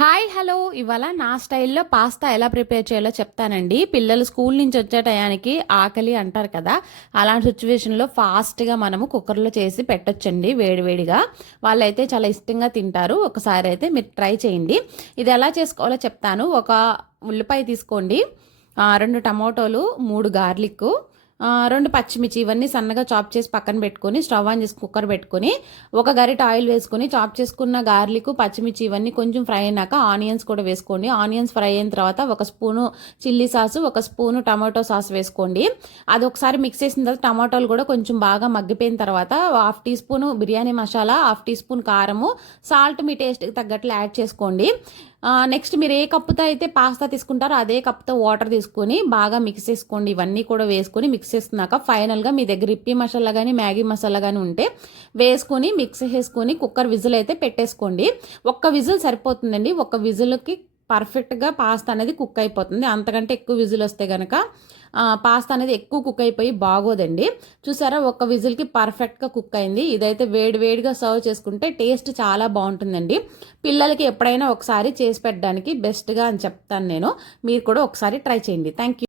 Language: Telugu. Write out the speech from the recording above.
హాయ్ హలో ఇవాళ నా స్టైల్లో పాస్తా ఎలా ప్రిపేర్ చేయాలో చెప్తానండి. పిల్లలు స్కూల్ నుంచి వచ్చే టయానికి ఆకలి అంటారు కదా, అలాంటి సిచ్యువేషన్లో ఫాస్ట్గా మనము కుక్కర్లో చేసి పెట్టొచ్చండి వేడివేడిగా. వాళ్ళైతే చాలా ఇష్టంగా తింటారు. ఒకసారి అయితే మీరు ట్రై చేయండి. ఇది ఎలా చేసుకోవాలో చెప్తాను. ఒక ఉల్లిపాయ తీసుకోండి, 2 టమాటోలు, 3 గార్లిక్, 2 పచ్చిమిర్చి ఇవన్నీ సన్నగా చాప్ చేసి పక్కన పెట్టుకొని స్టవ్ ఆన్ చేసి కుక్కర్ పెట్టుకొని ఒక గరిట ఆయిల్ వేసుకొని చాప్ చేసుకున్న గార్లిక్, పచ్చిమిర్చి ఇవన్నీ కొంచెం ఫ్రై అయినాక ఆనియన్స్ కూడా వేసుకోండి. ఆనియన్స్ ఫ్రై అయిన తర్వాత ఒక స్పూను చిల్లీ సాసు, ఒక స్పూను టమాటో సాస్ వేసుకోండి. అది ఒకసారి మిక్స్ చేసిన తర్వాత టమాటోలు కూడా కొంచెం బాగా మగ్గిపోయిన తర్వాత 1/2 teaspoon biryani masala, 1/2 teaspoon కారము, సాల్ట్ మీ టేస్ట్కి తగ్గట్లు యాడ్ చేసుకోండి. నెక్స్ట్ మీరు ఏ కప్పుతో అయితే పాస్తా తీసుకుంటారో అదే కప్తో వాటర్ తీసుకొని బాగా మిక్స్ చేసుకోండి. ఇవన్నీ కూడా వేసుకొని మిక్స్ చేసుకున్నాక ఫైనల్గా మీ దగ్గర ఇప్పి మసాలా కానీ మ్యాగీ మసాలా కానీ ఉంటే వేసుకొని మిక్స్ చేసుకొని కుక్కర్ విజిల్ అయితే పెట్టేసుకోండి. ఒక్క విజిల్ సరిపోతుందండి. ఒక్క విజిల్కి పర్ఫెక్ట్గా పాస్తా అనేది కుక్ అయిపోతుంది. అంతకంటే ఎక్కువ విజిల్ వస్తే కనుక పాస్తా అనేది ఎక్కువ కుక్ అయిపోయి బాగోదండి. చూసారా, ఒక్క విజిల్కి పర్ఫెక్ట్గా కుక్ అయింది. ఇదైతే వేడివేడిగా సర్వ్ చేసుకుంటే టేస్ట్ చాలా బాగుంటుందండి. పిల్లలకి ఎప్పుడైనా ఒకసారి చేసి పెట్టడానికి బెస్ట్గా అని చెప్తాను నేను. మీరు కూడా ఒకసారి ట్రై చేయండి. Thank you.